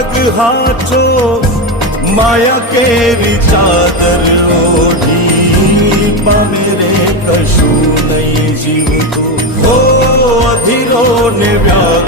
માર્ગ હાચો માયા કેરી ચાદર ઓઢી પામે રે કશું નહીં જીવતો. ઓ અધીરો ને વ્યા